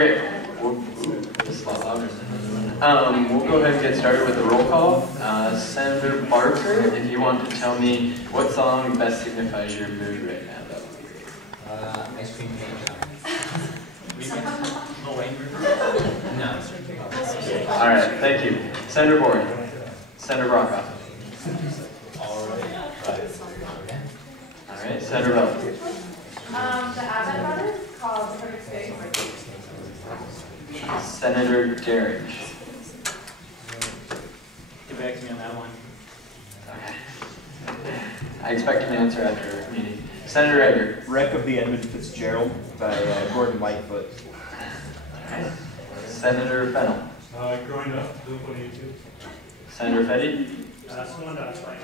Okay, this is a lot louder. We'll go ahead and get started with the roll call. Senator Barker, if you want to tell me what song best signifies your mood right now, that would be great. Ice cream paint job. No. All right, thank you. Senator Board. Senator Brockhoff. All right, Senator Bell. The Abbott Brothers called Perfect Space. Senator Derrick. Get back to me on that one. Okay. I expect an answer after our meeting. Senator Edgar. Wreck of the Edmund Fitzgerald by Gordon Lightfoot. All right. Senator Fennell. Growing up, Blink-182. Senator Fetty. Someone that's right.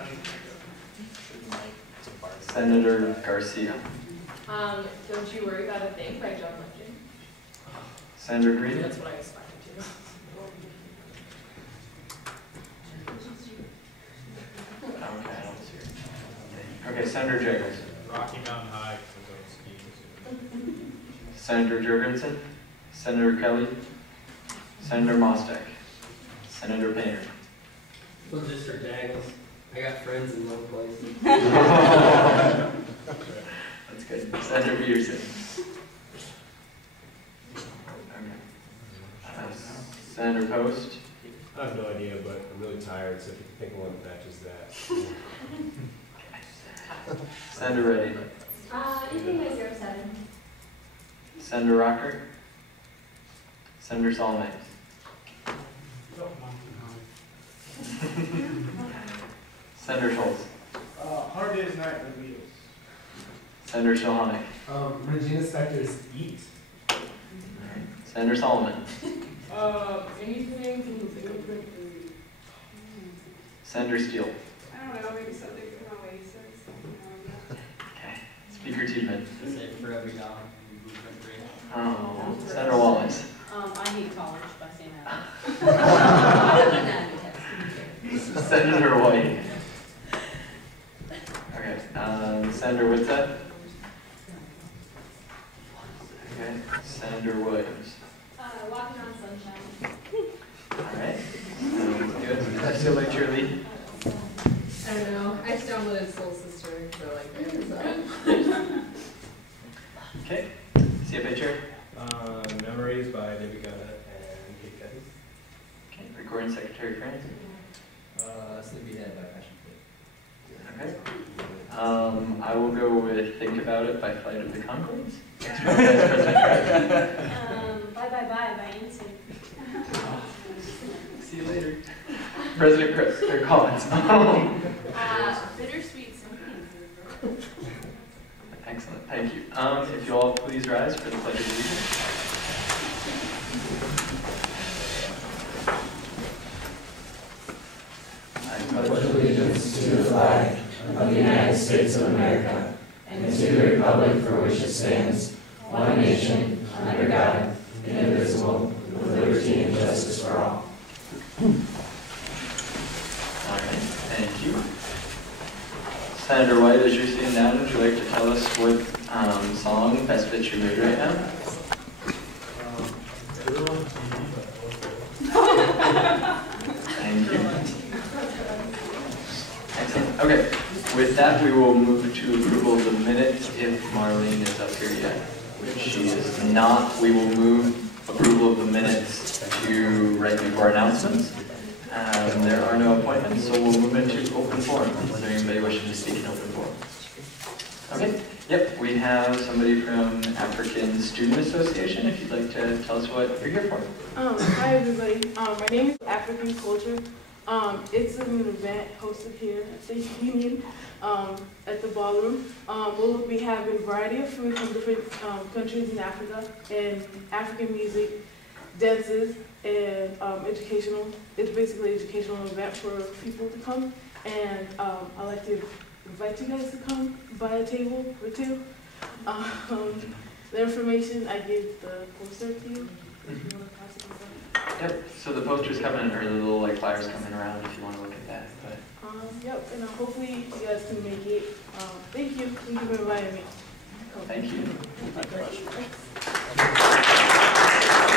Senator Garcia. Don't You Worry About a Thing by John Legend. Senator Green. That's what I aspired to. Okay, I don't see her. Okay, Senator Jacobs. Rocky Mountain High, because I'm skiing. Senator Jurgensen. Senator Kelly. Senator Mostek. Senator Painter. Well, just for Daggles, I got friends in low places. That's good. Senator Peterson. Okay. Senator Post. I have no idea, but I'm really tired, so if you can pick one that matches that. Senator Reddy. Anything by 07. Senator Rocker. Senator Solomon. Senator Schultz. Hard Day's Night by the Beatles. Senator Shilhonick. Regina Spektor's Eat. Senator Solomon. Anything from the fingerprint. Senator Steele. I don't know, maybe something from Oasis. Okay. Speaker Tiedemann. Just say for every dollar. Oh, Senator Wallace. I hate college by saying that. Senator White. Okay. Senator Whitsett. Okay. Senator Williams. Walking on Sunshine. All right. Good. I still like your lead. I don't know. I just downloaded Soul Sister, so like so. Okay. CFA chair. Memories by David Guetta and Kate Cudi. Okay. Recording Secretary France. Sleepyhead by Passion Pit. Okay. I will go with Think About It by Flight of the Conchords. Bye Bye Bye by ASUN. See you later. President Chris, or Collins. Bittersweet Symphony. Excellent, thank you. If you all please rise for the Pledge of Allegiance. I pledge allegiance to the flag of the United States of America and to the republic for which it stands, one nation, under God, indivisible, with liberty and justice for all. All right, thank you. Senator White, as you're sitting down, would you like to tell us what song best fits your mood right now? Thank you. Excellent. Okay, with that, we will move to approval of the minutes if Marlene is up here yet, which she is not. We will move approval of the minutes to right before announcements. There are no appointments, so we'll move into open forum. Is there anybody wishing to speak in open forum? Okay. Yep, we have somebody from African Student Association, if you'd like to tell us what you're here for. Hi everybody, my name is African Culture. It's an event hosted here at the Union at the ballroom. We'll be having a variety of food from different countries in Africa, and African music, dances, and educational. It's basically an educational event for people to come, and I'd like to invite you guys to come by a table or two. The information, I gave the poster to you. If you want to pass it on. Yep, so the posters coming, or the little like flyers coming around if you want to look at that. But Yep, and hopefully you guys can make it. Thank you for inviting me. thank you. Thanks.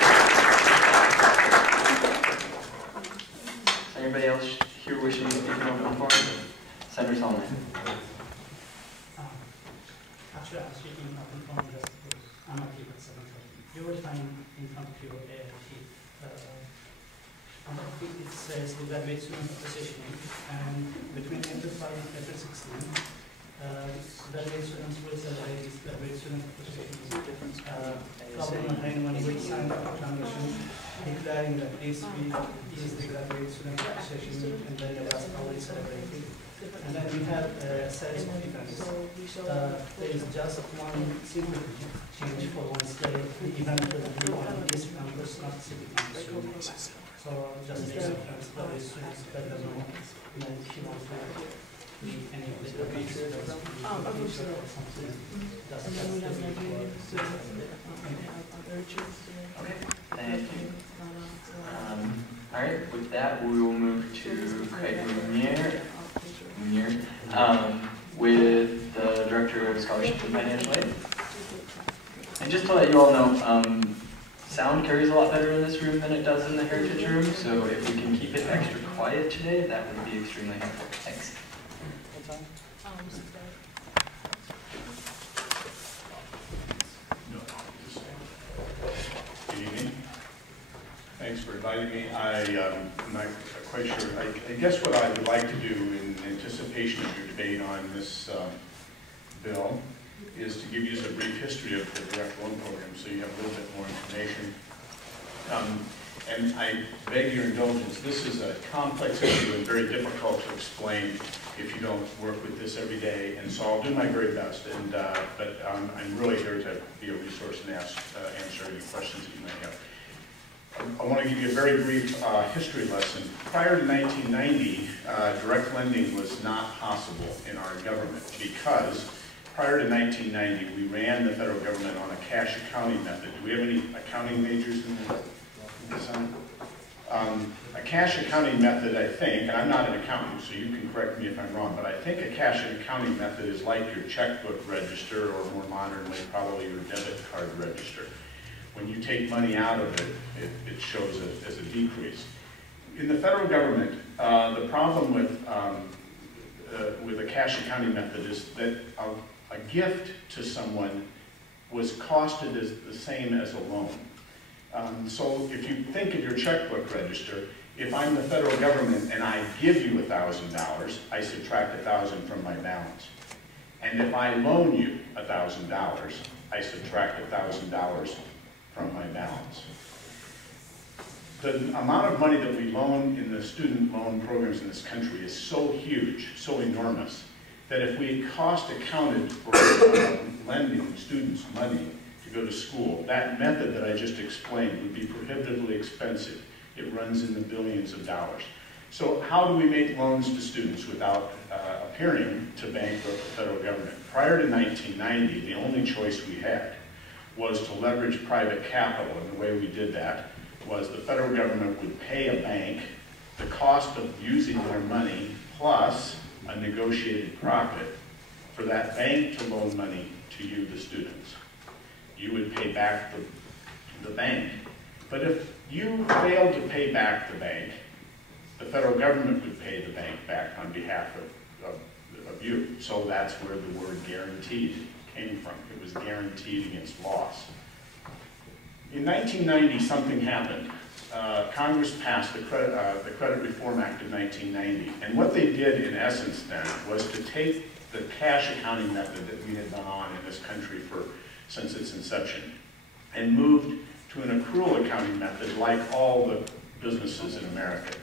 says the graduate student association, and between April 5 and April 16, graduate students will celebrate this graduate student association. Problem on 91 will sign a proclamation declaring that this week is the graduate student association, and then the rest are will celebrate it. And then we have a series of events. There is just one simple change for Wednesday. The event will be on this campus, not city campus. So just make some friends, but the students let them know that if you want to be any of the features or something. Just Okay, thank you. All right, with that, we will move to Craig Munier, with the Director of Scholarship and Financial Aid. And just to let you all know, sound carries a lot better in this room than it does in the Heritage Room, so if we can keep it extra quiet today, that would be extremely helpful. Thanks. Good evening. Thanks for inviting me. I'm not quite sure. I guess what I would like to do in anticipation of your debate on this bill is to give you a brief history of the direct loan program so you have a little bit more information. And I beg your indulgence, this is a complex issue and very difficult to explain if you don't work with this every day. And so I'll do my very best. And but I'm really here to be a resource and answer any questions that you may have. I want to give you a very brief history lesson. Prior to 1990, direct lending was not possible in our government because prior to 1990, we ran the federal government on a cash accounting method. Do we have any accounting majors in this? A cash accounting method, I think, and I'm not an accountant, so you can correct me if I'm wrong, but I think a cash accounting method is like your checkbook register, or more modernly, probably your debit card register. When you take money out of it, it shows it as a decrease. In the federal government, the problem with a cash accounting method is that a gift to someone was costed as the same as a loan. So if you think of your checkbook register, if I'm the federal government and I give you $1,000, I subtract $1,000 from my balance. And if I loan you $1,000, I subtract $1,000 from my balance. The amount of money that we loan in the student loan programs in this country is so huge, so enormous, that if we cost accounted for lending students money to go to school, that method that I just explained would be prohibitively expensive. It runs in the billions of dollars. So how do we make loans to students without appearing to bankrupt the federal government? Prior to 1990, the only choice we had was to leverage private capital, and the way we did that was the federal government would pay a bank the cost of using their money plus a negotiated profit for that bank to loan money to you, the students. You would pay back the bank. But if you failed to pay back the bank, the federal government would pay the bank back on behalf of you. So that's where the word guaranteed came from. It was guaranteed against loss. In 1990, something happened. Congress passed the Credit Reform Act of 1990. And what they did, in essence, then, was to take the cash accounting method that we had been on in this country since its inception and moved to an accrual accounting method like all the businesses in America.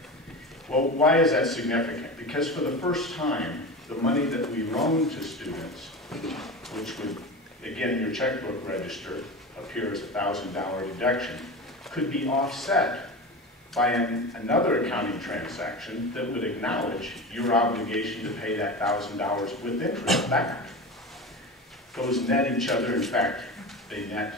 Well, why is that significant? Because for the first time, the money that we loan to students, which would, again, your checkbook register appear as a $1,000 deduction, could be offset by another accounting transaction that would acknowledge your obligation to pay that $1,000 with interest back. Those net each other. In fact, they net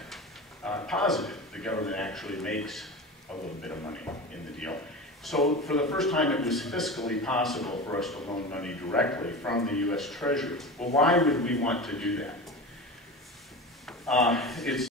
positive. The government actually makes a little bit of money in the deal. So for the first time, it was fiscally possible for us to loan money directly from the U.S. Treasury. Well, why would we want to do that? It's